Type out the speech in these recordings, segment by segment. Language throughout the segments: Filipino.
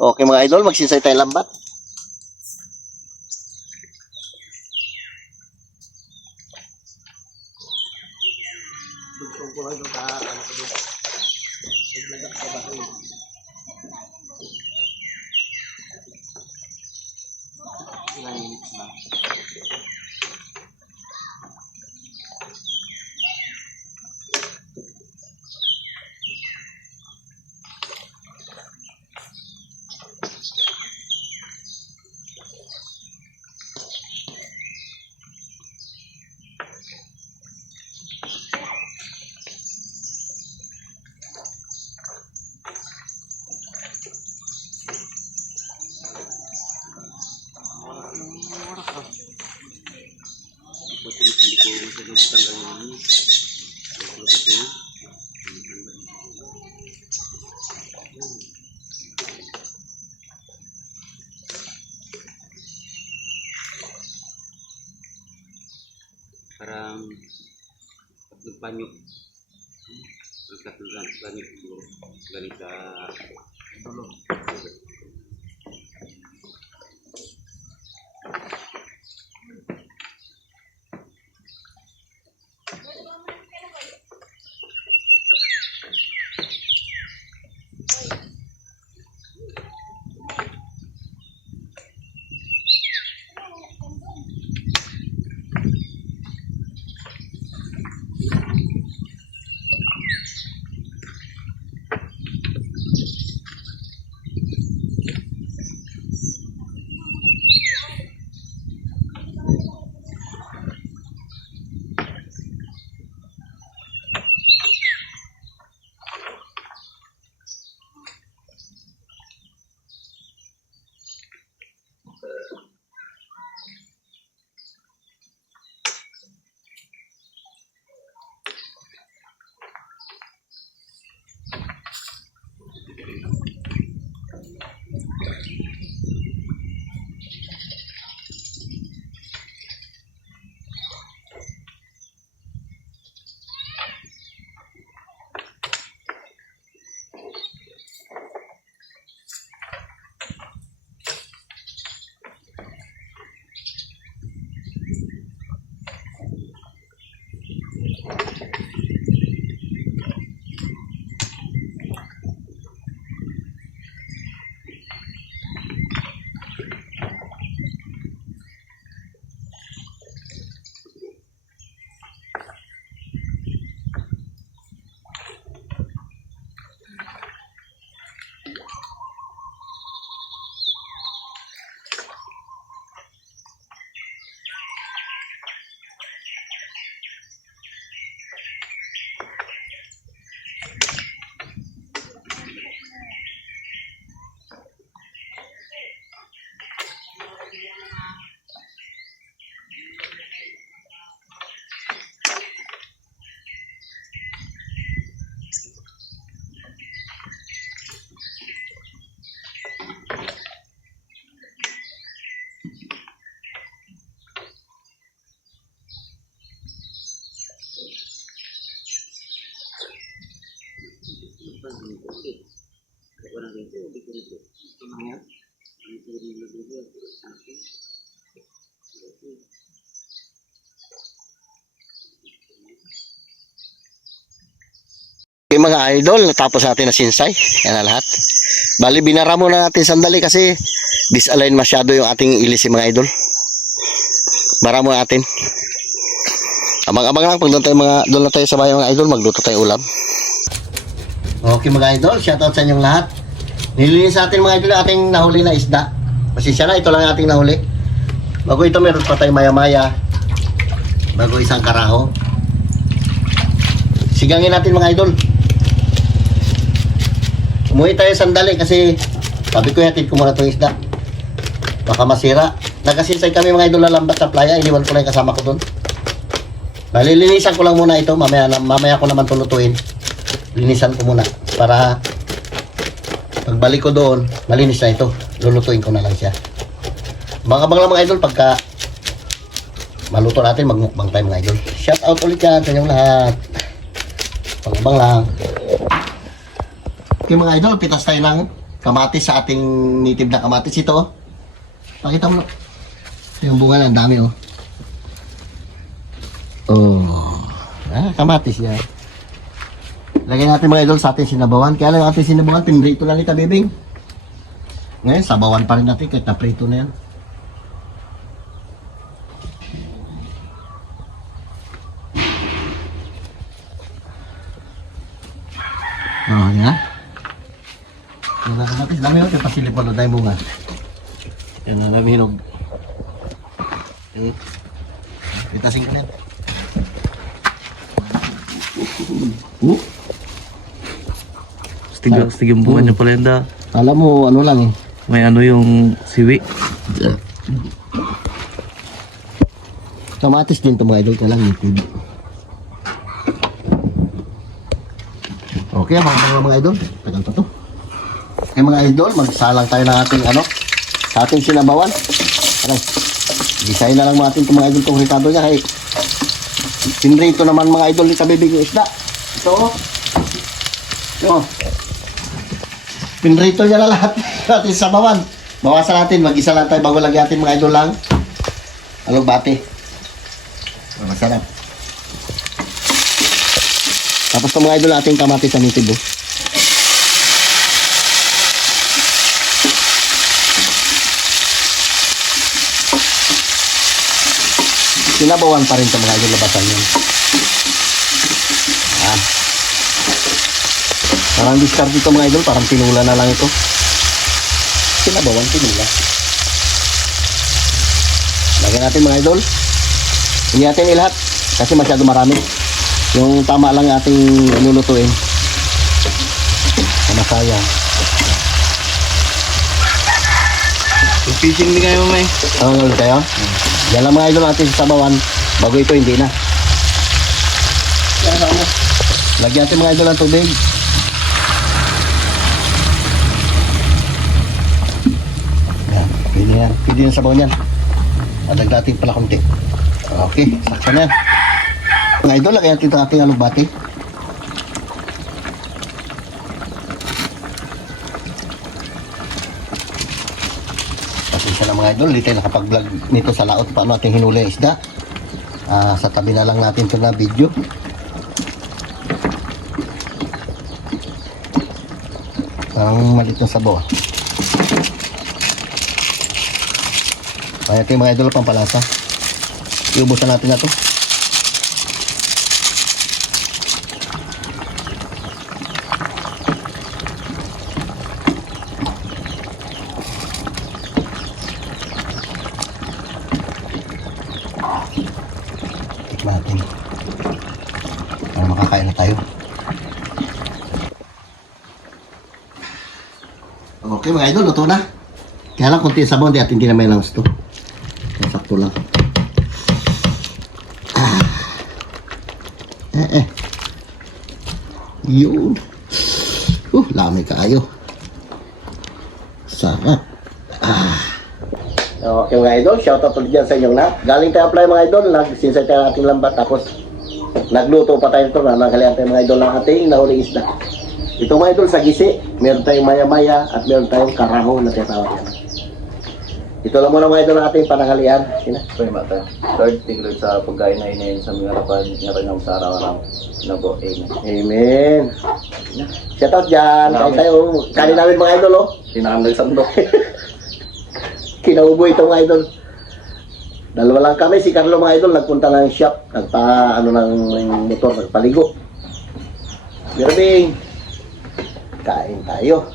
Okay mga idol, magsinsay tayo lambat. Parang tatlong panyo. Tatlong panyo siguro. Galing sa dulo. Okay mga idol, natapos natin na sinsay. Yan na lahat. Bali, binara muna natin sandali kasi disalign masyado yung ating ilis mga idol. Bara muna natin. Abang-abang lang pag doon na tayo sa bayan mga idol, magluto tayo ulam. Okay mga idol, shoutout sa inyong lahat. Nilinis natin mga idol ating nahuli na isda. Pasensya na, ito lang ating nahuli. Bago ito, meron pa tayo maya-maya. Bago isang karaho. Sigangin natin mga idol. Umuwi tayo sandali kasi sabi ko hatid ko muna itong isda. Baka masira. Nagkasinsay kami mga idol na lambat sa playa. Iniwan ko na yung kasama ko doon. Linisan ko lang muna ito. Mamaya ko naman tulutuin. Linisan ko muna para pagbalik ko doon, malinis na ito. Lulutuin ko na lang siya. Abang-abang lang mga idol pagka maluto natin, magmukbang tayo mga idol. Shout out ulit yan sa inyong lahat. Abang-abang lang. Okay mga idol, pitas tayo ng kamatis sa ating native na kamatis. Ito, oh. Pakita mo. Yung bunga lang, dami, oh. Oh. Kamatis yan. Lagay natin mga idol sa ating sinabawan. Kaya lang ating sinabawan, pinrito lang ni Kabibing. Ngayon, sabawan pa rin natin kahit naprito na yan. Oh, yan. Yung kamatis, dami yun. Yung pasilip mo, dahil bunga. Yan na namin hinog. Itasin ka na yan. Astig yung bunga niya pala yun. Alam mo, ano lang eh. May ano yung siwi. Kamatis din ito mga idol, kaya lang native. Okay, mga idol. Tagal pa to. Okay mga idol, magsalang tayo ng ating ano, sa ating sinabawan. Okay. Gisahin na lang natin itong mga idol kung ricado niya. Hey. Pinrito naman mga idol ni Kabibing yung isda. Ito. Ito. Pinrito niya na lahat natin sa bawan. Bawasan natin, mag-isa lang tayo bago lagyan natin mga idol lang. Alugbati. Masarap. Tapos itong mga idol natin kamatis sa native. Sinabawan pa rin sa mga idol labasan yun. Ayan. Parang discard ito mga idol, parang pinula na lang ito. Sinabawan, pinula. Lagyan natin mga idol. Hindi natin ilahat kasi masyado marami. Yung tama lang ating lulutuin. Masaya. Fishing din kayo may. Ano kayo? Yan lang mga idol natin sa sabawan. Bago ito, hindi na. Lagyan natin mga idol ng tubig. Yan, pwede yan. Pwede yung sabaw niyan. Adag natin pala konti. Okay, sakto na yan. Mga idol, lagyan natin ito ating alugbati. Pasensya na mga idol, hindi tayo nakapag-vlog nito sa laot paano ating hinuli ang isda. Sa tabi na lang natin ito na video. Ang malit na sabaw. Kaya ito yung mga idol pampalasa. Iubusan natin na ito. Tikman natin. Para makakain na tayo. Okay mga idol, luto na. Kaya lang konti sabaw, hindi na may langs to. Sakto lang. Yun. Lamay kaayo. Sarap. Okay mga idol, shoutout ulit dyan sa inyong lahat. Galing tayo apply mga idol, nagsinsay tayo ng ating lambat, tapos nagluto pa tayo ito na naghalian tayo mga idol ng ating nahuling isda. Ito mga idol sa gisi, meron tayong maya-maya at meron tayong karaho na tinatawag yan. Ito lang muna mga idol ng ating pananghalian. Sina? Pwede mata. Lord, thank you Lord sa pagkain na inayin sa mga harapan. Ngayon ng sa araw-araw. Nago, amen. Amen. Shoutout dyan. Kain tayo. Kain namin mga idol, oh. Tinakang sandok. Kinaubo ito mga idol. Dalawa lang kami. Si Carlo mga idol nagpunta ng shop. Ng motor. Nagpaligo. Birbing. Kain tayo.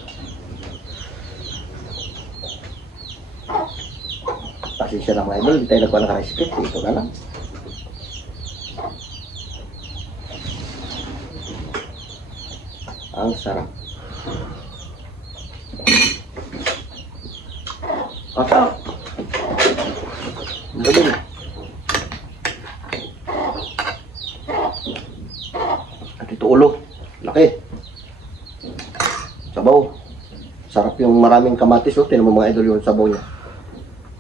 Pasensya na mga idol. Hindi tayo nagkuha ng rice cake. Ito na lang. Ang sarap. Masarap. Galing. At ito ulo. Laki. Sabaw. Sarap yung maraming kamatis. Oh. Tinan mo mga idol yung sabaw niya.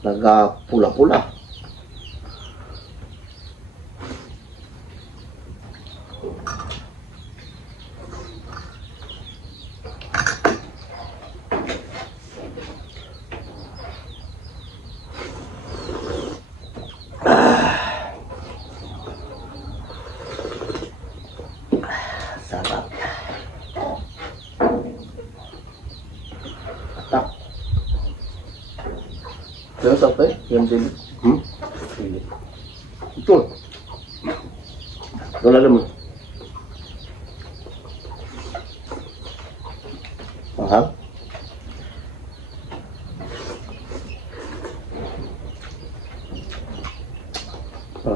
Nagpula-pula. Yung sa tayo, yung sili. Hmm? Sili. Ito. Wala naman. Aha.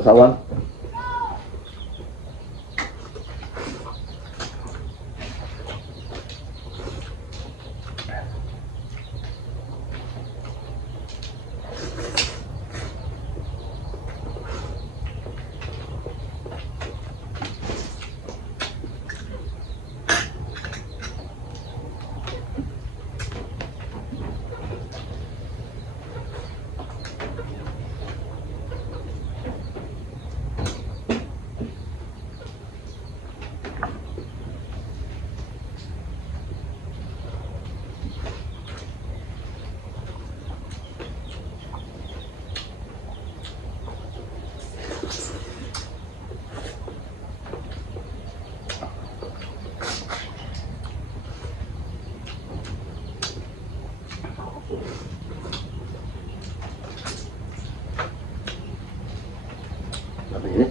Sawan. Napinit.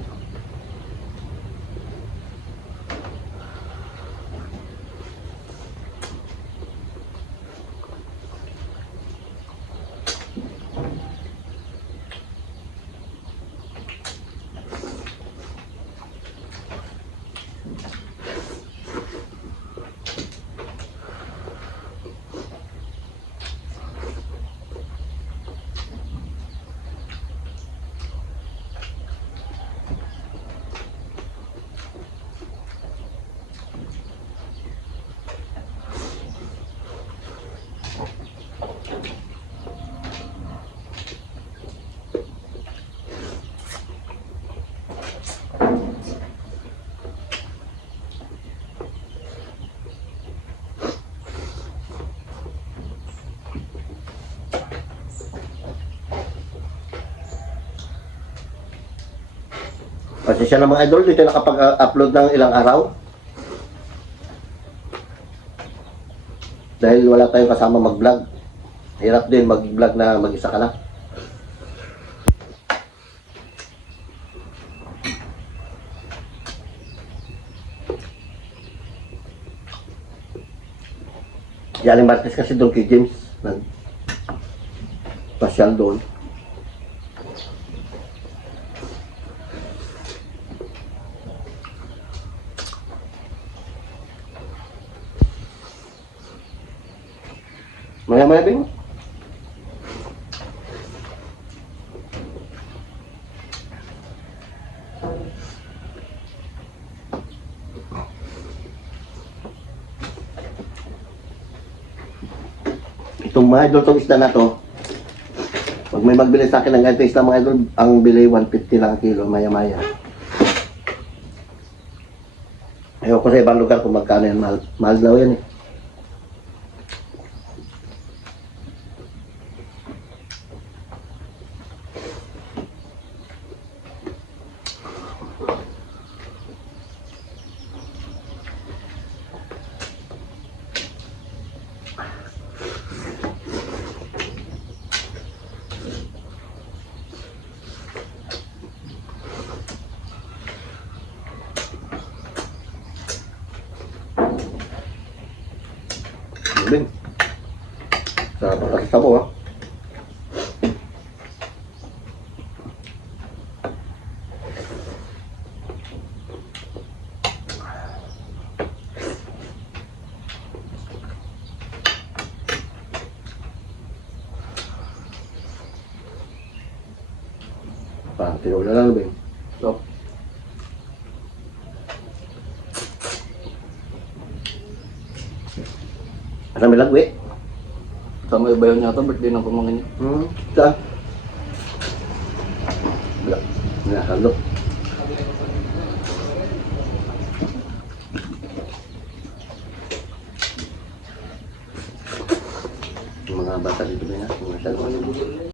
Pasensya na mga idol, dito nakapag-upload ng ilang araw. Dahil wala tayong kasama mag-vlog. Hirap din mag-vlog na mag-isa ka na. Yaling Martes kasi doon kay James. Pasyal doon. Maya-maya din. Itong mga idol, itong isda na to, pag may magbili sa akin ng ganito isda mga idol, ang bili 150 lang ang kilo, maya-maya. Ayaw ko sa ibang lugar kung magkano yan, mahal daw yan eh. Galing. Sarap ang pakita mo, ha? Parang tinula lang, Ben. So, ano may lagwi? Tama yung bayaw niya ito, birthday ng pamangkin niya. Saan? Wala. Nakakalo. Yung mga bata dito na yan. Mga salwa.